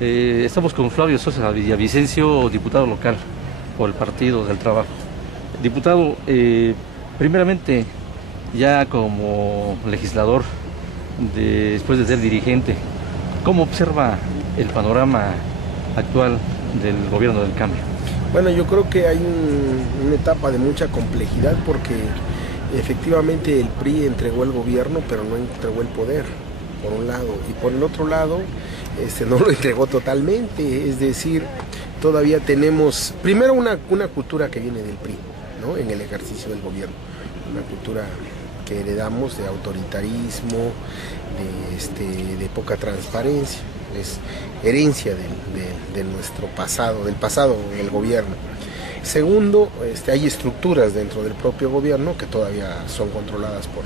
Estamos con Flavio Sosa Villavicencio, diputado local por el Partido del Trabajo. Diputado, primeramente, ya como legislador, después de ser dirigente, ¿cómo observa el panorama actual del gobierno del cambio? Bueno, yo creo que hay una etapa de mucha complejidad porque efectivamente el PRI entregó el gobierno, pero no entregó el poder, por un lado, y por el otro lado no lo entregó totalmente, es decir, todavía tenemos primero una cultura que viene del PRI, ¿no?, en el ejercicio del gobierno, una cultura que heredamos de autoritarismo, de poca transparencia, es herencia de nuestro pasado, del pasado del gobierno. Segundo, hay estructuras dentro del propio gobierno que todavía son controladas por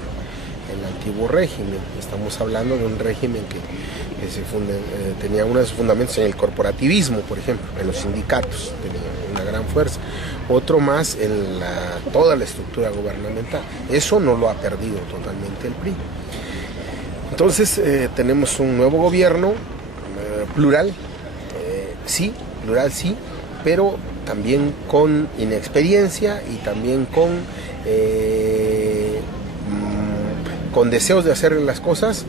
el antiguo régimen. Estamos hablando de un régimen que tenía uno de sus fundamentos en el corporativismo, por ejemplo, en los sindicatos, tenía una gran fuerza. Otro más en toda la estructura gubernamental. Eso no lo ha perdido totalmente el PRI. Entonces tenemos un nuevo gobierno plural, sí, pero también con inexperiencia y también con deseos de hacer las cosas,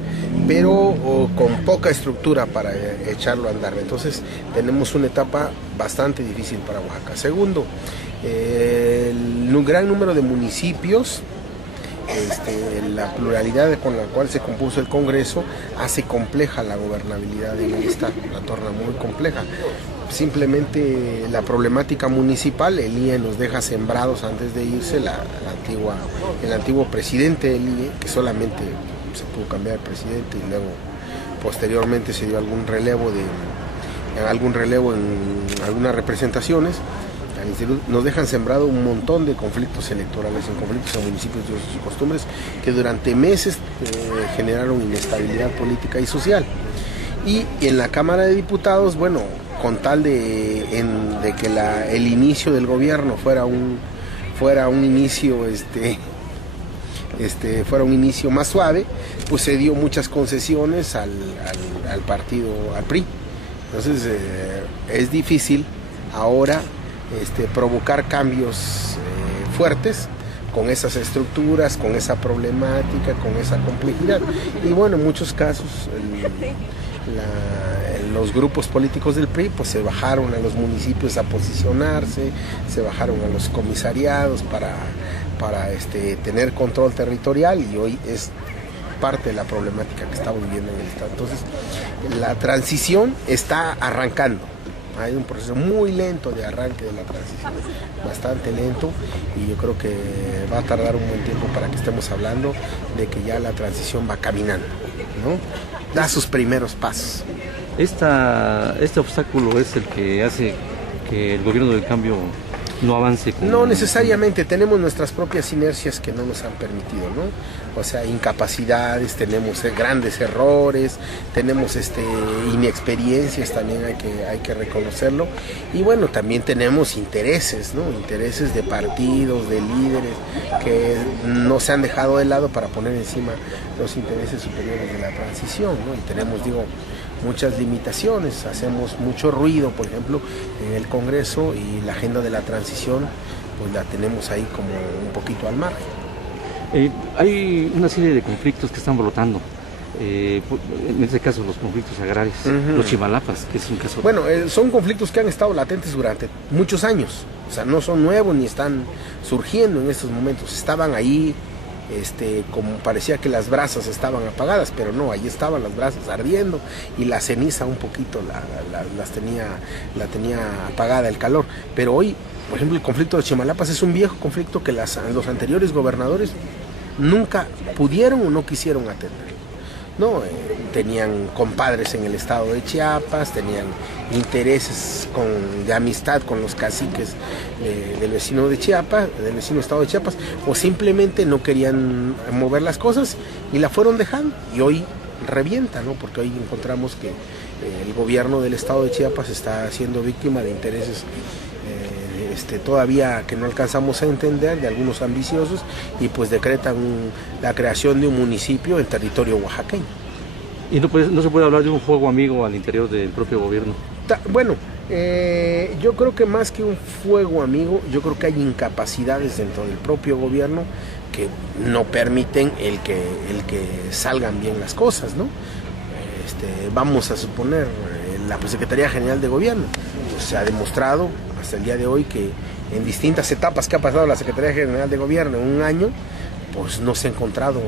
pero con poca estructura para echarlo a andar. Entonces tenemos una etapa bastante difícil para Oaxaca. Segundo, un gran número de municipios, la pluralidad con la cual se compuso el Congreso hace compleja la gobernabilidad del Estado, la torna muy compleja. Simplemente la problemática municipal, el IE nos deja sembrados antes de irse, el antiguo presidente del IE, que solamente se pudo cambiar el presidente y luego posteriormente se dio algún relevo en algunas representaciones. Nos dejan sembrado un montón de conflictos electorales, en conflictos en municipios de sus costumbres, que durante meses generaron inestabilidad política y social. Y en la Cámara de Diputados, bueno, con tal de que el inicio del gobierno fuera un inicio más suave, pues se dio muchas concesiones al PRI. Entonces es difícil ahora provocar cambios fuertes con esas estructuras, con esa problemática, con esa complejidad. Y bueno, en muchos casos los grupos políticos del PRI pues se bajaron a los municipios a posicionarse, se bajaron a los comisariados para tener control territorial, y hoy es parte de la problemática que estamos viviendo en el Estado. Entonces, la transición está arrancando. Hay un proceso muy lento de arranque de la transición, bastante lento, y yo creo que va a tardar un buen tiempo para que estemos hablando de que ya la transición va caminando, ¿no? Da sus primeros pasos. Este obstáculo es el que hace que el gobierno del cambio no avance. No necesariamente, tenemos nuestras propias inercias que no nos han permitido, ¿no? O sea, incapacidades, tenemos grandes errores, tenemos inexperiencias, también hay que reconocerlo. Y bueno, también tenemos intereses, ¿no? Intereses de partidos, de líderes, que no se han dejado de lado para poner encima los intereses superiores de la transición, ¿no? Y tenemos, muchas limitaciones, hacemos mucho ruido, por ejemplo, en el Congreso, y la agenda de la transición pues la tenemos ahí como un poquito al margen. Hay una serie de conflictos que están brotando, en este caso los conflictos agrarios, los Chimalapas, que es un caso... Bueno, son conflictos que han estado latentes durante muchos años, o sea, no son nuevos ni están surgiendo en estos momentos, estaban ahí. Como parecía que las brasas estaban apagadas, pero no, ahí estaban las brasas ardiendo, y la ceniza un poquito la tenía apagada el calor. Pero hoy, por ejemplo, el conflicto de Chimalapas es un viejo conflicto que los anteriores gobernadores nunca pudieron o no quisieron atender. No, tenían compadres en el estado de Chiapas, tenían intereses de amistad con los caciques del vecino de Chiapas, del vecino estado de Chiapas, o simplemente no querían mover las cosas y la fueron dejando, y hoy revienta, ¿no? Porque hoy encontramos que el gobierno del estado de Chiapas está siendo víctima de intereses todavía que no alcanzamos a entender, de algunos ambiciosos, y pues decretan la creación de un municipio en territorio oaxaqueño. ¿Y no se puede hablar de un fuego amigo al interior del propio gobierno? Bueno, yo creo que más que un fuego amigo, yo creo que hay incapacidades dentro del propio gobierno que no permiten el que salgan bien las cosas, ¿no? Vamos a suponer, la Secretaría General de Gobierno, pues se ha demostrado hasta el día de hoy que en distintas etapas que ha pasado la Secretaría General de Gobierno en un año, pues no se ha encontrado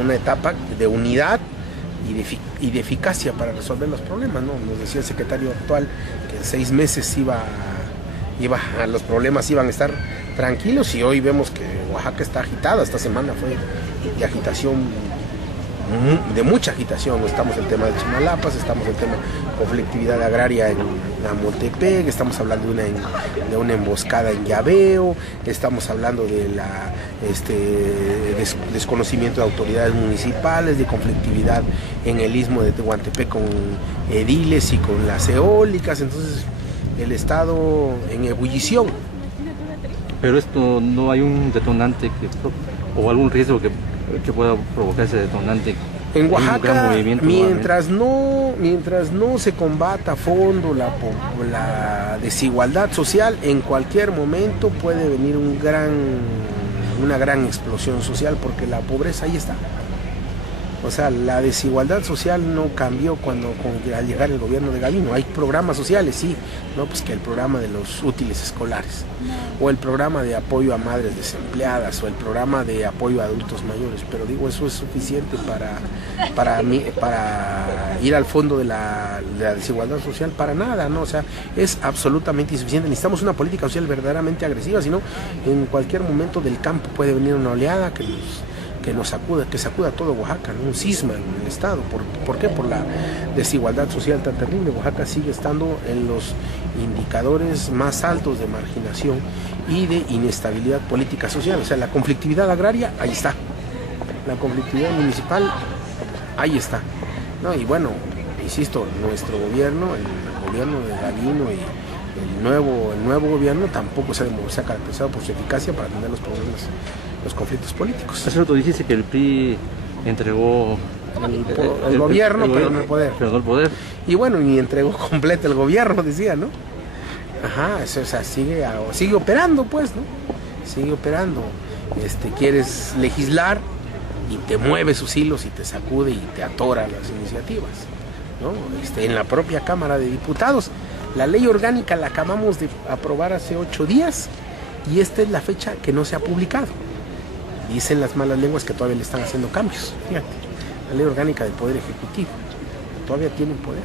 una etapa de unidad y de eficacia para resolver los problemas, ¿no? Nos decía el secretario actual que en 6 meses los problemas iban a estar tranquilos, y hoy vemos que Oaxaca está agitada. Esta semana fue de agitación, de mucha agitación. Estamos en el tema de Chimalapas, estamos en el tema de conflictividad agraria en Amotepec, estamos hablando de una emboscada en Llaveo, estamos hablando de desconocimiento de autoridades municipales, de conflictividad en el istmo de Tehuantepec con ediles y con las eólicas. Entonces el Estado en ebullición. Pero esto, no hay un detonante o algún riesgo que pueda provocar ese detonante. En Oaxaca, mientras no se combata a fondo la desigualdad social, en cualquier momento puede venir una gran explosión social, porque la pobreza ahí está. O sea, la desigualdad social no cambió al llegar el gobierno de Gavino. Hay programas sociales, sí, no, pues que el programa de los útiles escolares, o el programa de apoyo a madres desempleadas, o el programa de apoyo a adultos mayores, pero digo, eso es suficiente para ir al fondo de la desigualdad social, para nada, ¿no? O sea, es absolutamente insuficiente. Necesitamos una política social verdaderamente agresiva, sino en cualquier momento del campo puede venir una oleada que sacuda todo Oaxaca, ¿no? Un cisma en el estado. ¿Por qué? Por la desigualdad social tan terrible. Oaxaca sigue estando en los indicadores más altos de marginación y de inestabilidad política social. O sea, la conflictividad agraria, ahí está. La conflictividad municipal, ahí está, ¿no? Y bueno, insisto, nuestro gobierno, el gobierno de Gavino y el nuevo gobierno tampoco se ha caracterizado por su eficacia para atender los conflictos políticos. Hace rato dijiste que el PRI entregó el gobierno, pero no el poder. Pero no el poder. Y bueno, ni entregó completo el gobierno, decía, ¿no? Ajá, eso, o sea, sigue operando, pues, ¿no? Sigue operando. Quieres legislar y te mueve sus hilos y te sacude y te atora las iniciativas, ¿no? En la propia Cámara de Diputados, la ley orgánica la acabamos de aprobar hace 8 días y esta es la fecha que no se ha publicado. Dicen las malas lenguas que todavía le están haciendo cambios. Fíjate, la ley orgánica del Poder Ejecutivo todavía tienen poder.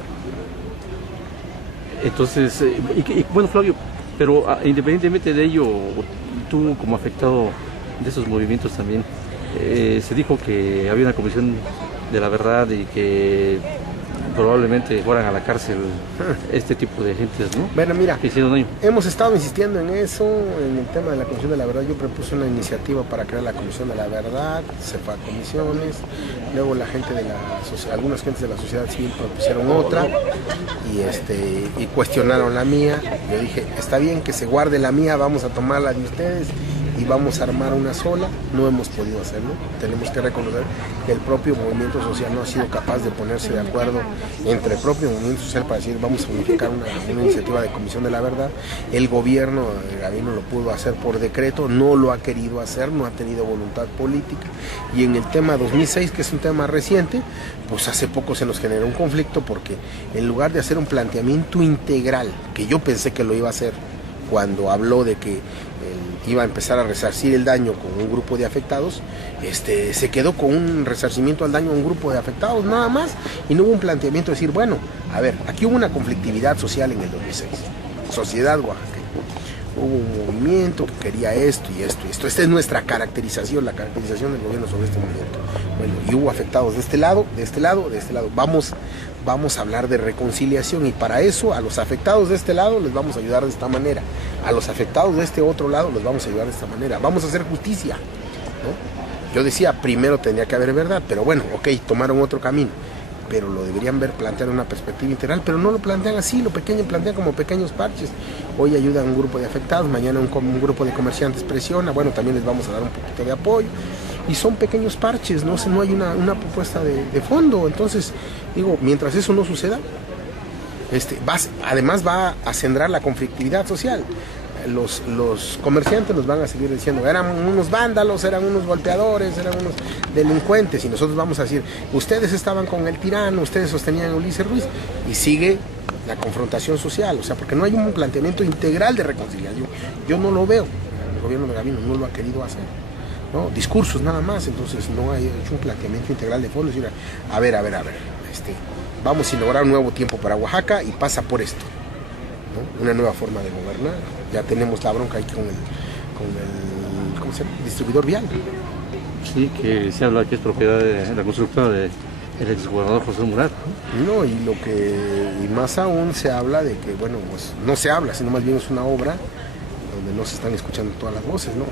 Entonces, bueno, Flavio, pero independientemente de ello, tú como afectado de esos movimientos también, se dijo que había una comisión de la verdad y que probablemente fueran a la cárcel este tipo de gentes, ¿no? Bueno, mira, que hicieron daño. Hemos estado insistiendo en eso, en el tema de la Comisión de la Verdad. Yo propuse una iniciativa para crear la Comisión de la Verdad, se fue a comisiones, luego la gente algunas gentes de la sociedad civil propusieron otra y cuestionaron la mía. Yo dije, está bien que se guarde la mía, vamos a tomar la de ustedes y vamos a armar una sola. No hemos podido hacerlo. Tenemos que reconocer que el propio movimiento social no ha sido capaz de ponerse de acuerdo entre el propio movimiento social para decir vamos a unificar una iniciativa de Comisión de la Verdad. El gobierno de Gavino lo pudo hacer por decreto, no lo ha querido hacer, no ha tenido voluntad política. Y en el tema 2006, que es un tema reciente, pues hace poco se nos generó un conflicto porque en lugar de hacer un planteamiento integral, que yo pensé que lo iba a hacer cuando habló de que iba a empezar a resarcir el daño con un grupo de afectados, se quedó con un resarcimiento al daño a un grupo de afectados nada más, y no hubo un planteamiento de decir, bueno, a ver, aquí hubo una conflictividad social en el 2006, sociedad oaxaqueña, hubo un movimiento que quería esto y esto y esto. Esta es nuestra caracterización, la caracterización del gobierno sobre este movimiento. Bueno, y hubo afectados de este lado, de este lado, de este lado. Vamos a hablar de reconciliación, y para eso a los afectados de este lado les vamos a ayudar de esta manera, a los afectados de este otro lado les vamos a ayudar de esta manera, vamos a hacer justicia, ¿no? Yo decía, primero tendría que haber verdad, pero bueno, ok, tomaron otro camino. pero lo deberían ver plantear una perspectiva integral, pero no lo plantean así, lo plantean como pequeños parches. Hoy ayudan a un grupo de afectados, mañana un grupo de comerciantes presiona, bueno, también les vamos a dar un poquito de apoyo, y son pequeños parches, no hay una propuesta de fondo. Entonces, digo, mientras eso no suceda, además va a acelerar la conflictividad social. Los comerciantes nos van a seguir diciendo, eran unos vándalos, eran unos golpeadores, eran unos delincuentes, y nosotros vamos a decir, ustedes estaban con el tirano, ustedes sostenían a Ulises Ruiz, y sigue la confrontación social, o sea, porque no hay un planteamiento integral de reconciliación. Yo no lo veo, el gobierno de Gavino no lo ha querido hacer, ¿no? Discursos nada más, entonces no hay hecho un planteamiento integral de fondo, decir, a ver, vamos a inaugurar un nuevo tiempo para Oaxaca y pasa por esto, ¿no? Una nueva forma de gobernar. Ya tenemos la bronca ahí con el ¿cómo se llama? Distribuidor vial. Sí, que se habla que es propiedad de la constructora del exgobernador José Murat. No, y más aún se habla de que, bueno, pues no se habla, sino más bien es una obra donde no se están escuchando todas las voces, ¿no?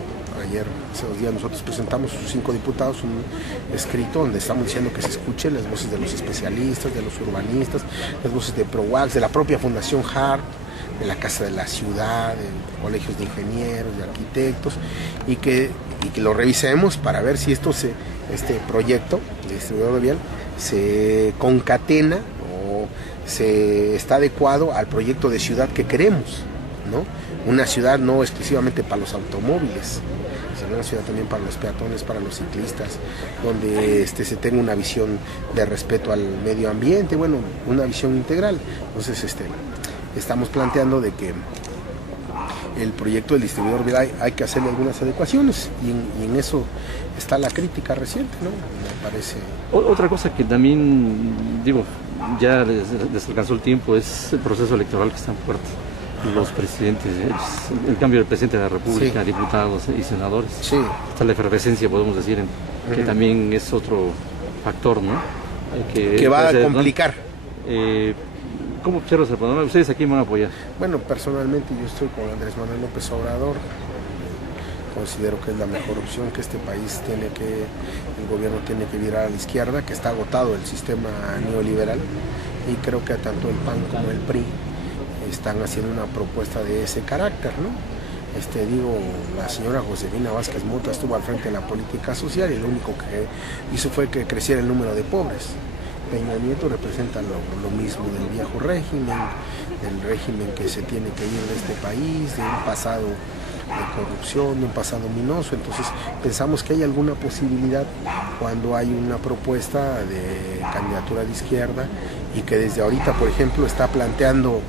Ayer, hace 2 días, nosotros presentamos 5 diputados un escrito donde estamos diciendo que se escuchen las voces de los especialistas, de los urbanistas, las voces de ProWax, de la propia Fundación HARP, de la Casa de la Ciudad, de colegios de ingenieros, de arquitectos, y que lo revisemos para ver si este proyecto de distribuidor vial se concatena o se está adecuado al proyecto de ciudad que queremos, ¿no? Una ciudad no exclusivamente para los automóviles, sino una ciudad también para los peatones, para los ciclistas, donde se tenga una visión de respeto al medio ambiente, bueno, una visión integral. Entonces, estamos planteando de que el proyecto del distribuidor vial hay que hacerle algunas adecuaciones, y en eso está la crítica reciente, ¿no? Me parece. Otra cosa que también, digo, ya les alcanzó el tiempo, es el proceso electoral que está en puerta. Los presidentes, el cambio del presidente de la República, sí, diputados y senadores. Sí. Está la efervescencia, podemos decir, que también es otro factor, ¿no? Que va a complicar. ¿Cómo observas el panorama? ¿Ustedes a quién van a apoyar? Bueno, personalmente yo estoy con Andrés Manuel López Obrador. Considero que es la mejor opción, que este país el gobierno tiene que virar a la izquierda, que está agotado el sistema neoliberal, y creo que tanto el PAN como el PRI están haciendo una propuesta de ese carácter, ¿no? La señora Josefina Vázquez Mota estuvo al frente de la política social, y lo único que hizo fue que creciera el número de pobres. Peña Nieto representa lo mismo del viejo régimen, del régimen que se tiene que ir de este país, de un pasado de corrupción, de un pasado ominoso. Entonces pensamos que hay alguna posibilidad cuando hay una propuesta de candidatura de izquierda, y que desde ahorita, por ejemplo, está planteando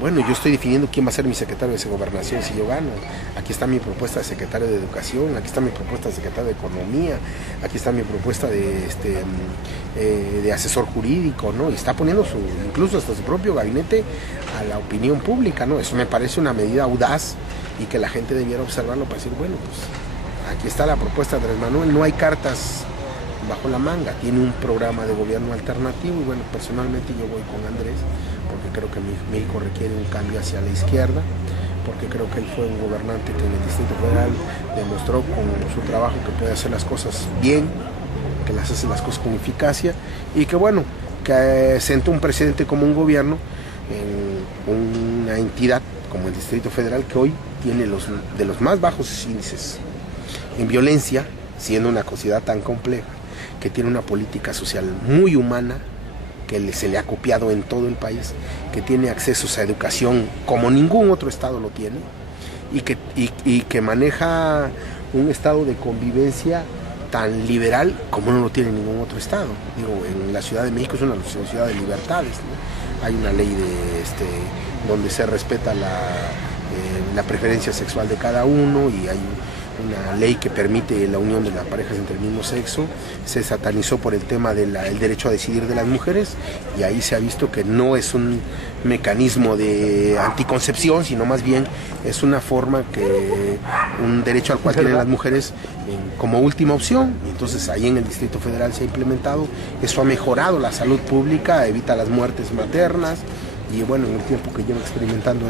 bueno, yo estoy definiendo quién va a ser mi secretario de Gobernación si yo gano. Aquí está mi propuesta de secretario de Educación, aquí está mi propuesta de secretario de Economía, aquí está mi propuesta de asesor jurídico, ¿no? Y está poniendo incluso hasta su propio gabinete a la opinión pública, ¿no? Eso me parece una medida audaz, y que la gente debiera observarlo para decir, bueno, pues aquí está la propuesta de Andrés Manuel, no hay cartas bajo la manga, tiene un programa de gobierno alternativo. Y bueno, personalmente yo voy con Andrés, porque creo que México requiere un cambio hacia la izquierda, porque creo que él fue un gobernante que en el Distrito Federal demostró con su trabajo que puede hacer las cosas bien, que hace las cosas con eficacia, y que bueno, que sentó un precedente como un gobierno en una entidad como el Distrito Federal, que hoy tiene de los más bajos índices en violencia, siendo una sociedad tan compleja, que tiene una política social muy humana, que se le ha copiado en todo el país, que tiene accesos a educación como ningún otro estado lo tiene, y que maneja un estado de convivencia tan liberal como no lo tiene ningún otro estado. Digo, en la Ciudad de México es una ciudad de libertades, ¿no? Hay una ley donde se respeta la preferencia sexual de cada uno, y hay una ley que permite la unión de las parejas entre el mismo sexo. Se satanizó por el tema del derecho a decidir de las mujeres, y ahí se ha visto que no es un mecanismo de anticoncepción, sino más bien es una forma un derecho al cual tienen las mujeres como última opción. Y entonces ahí en el Distrito Federal se ha implementado, eso ha mejorado la salud pública, evita las muertes maternas. Y bueno, en el tiempo que llevo experimentando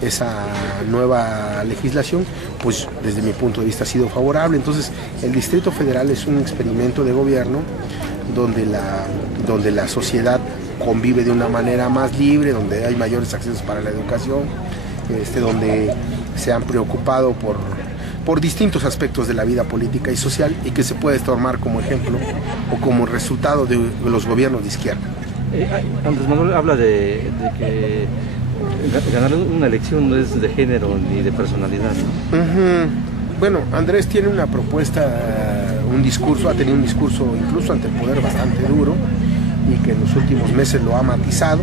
esa nueva legislación, pues desde mi punto de vista ha sido favorable. Entonces el Distrito Federal es un experimento de gobierno donde la sociedad convive de una manera más libre, donde hay mayores accesos para la educación, donde se han preocupado por distintos aspectos de la vida política y social y que se puede tomar como ejemplo o como resultado de los gobiernos de izquierda. Andrés Manuel habla de que ganar una elección no es de género ni de personalidad, ¿no? Bueno, Andrés tiene una propuesta, un discurso, ha tenido un discurso incluso ante el poder bastante duro y que en los últimos meses lo ha matizado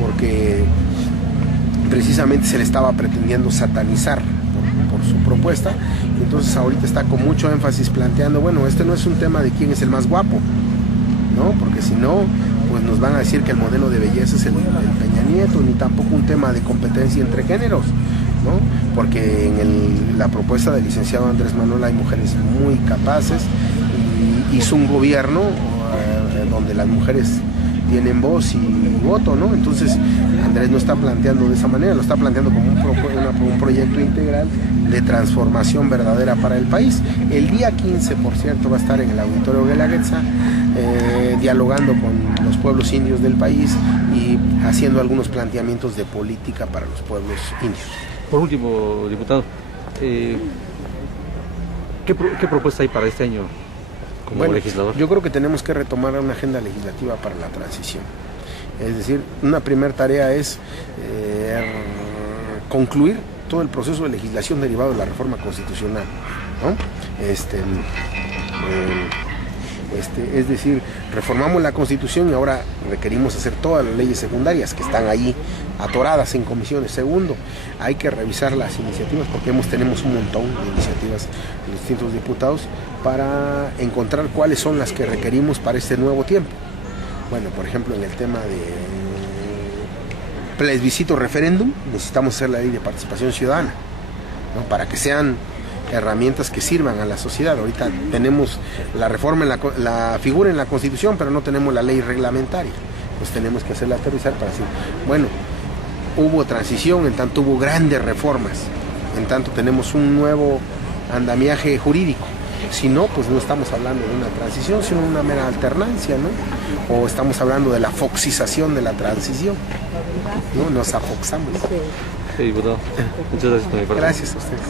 porque precisamente se le estaba pretendiendo satanizar por su propuesta. Entonces ahorita está con mucho énfasis planteando, bueno, este no es un tema de quién es el más guapo, ¿no? Porque si no, pues nos van a decir que el modelo de belleza es el Peña Nieto, ni tampoco un tema de competencia entre géneros, ¿no? Porque en la propuesta del licenciado Andrés Manuel hay mujeres muy capaces y hizo un gobierno donde las mujeres tienen voz y voto, ¿no? Entonces Andrés no está planteando de esa manera, lo está planteando como un proyecto integral de transformación verdadera para el país. El día 15, por cierto, va a estar en el Auditorio Guelaguetza dialogando con los pueblos indios del país y haciendo algunos planteamientos de política para los pueblos indios. Por último, diputado, ¿qué propuesta hay para este año como legislador? Yo creo que tenemos que retomar una agenda legislativa para la transición. Es decir, una primera tarea es concluir todo el proceso de legislación derivado de la reforma constitucional, ¿no? Es decir, reformamos la Constitución y ahora requerimos hacer todas las leyes secundarias que están ahí atoradas en comisiones. Segundo, hay que revisar las iniciativas porque tenemos un montón de iniciativas de los distintos diputados para encontrar cuáles son las que requerimos para este nuevo tiempo. Bueno, por ejemplo, en el tema de plebiscito referéndum, necesitamos hacer la ley de participación ciudadana, ¿no? Para que sean herramientas que sirvan a la sociedad. Ahorita tenemos la reforma, la figura en la Constitución, pero no tenemos la ley reglamentaria. Pues tenemos que hacerla aterrizar para decir, bueno, hubo transición, en tanto hubo grandes reformas, en tanto tenemos un nuevo andamiaje jurídico. Si no, pues no estamos hablando de una transición, sino una mera alternancia, ¿no? O estamos hablando de la foxización de la transición, ¿no? Nos afoxamos. Sí, diputado. Muchas gracias por mi parte. Gracias a ustedes.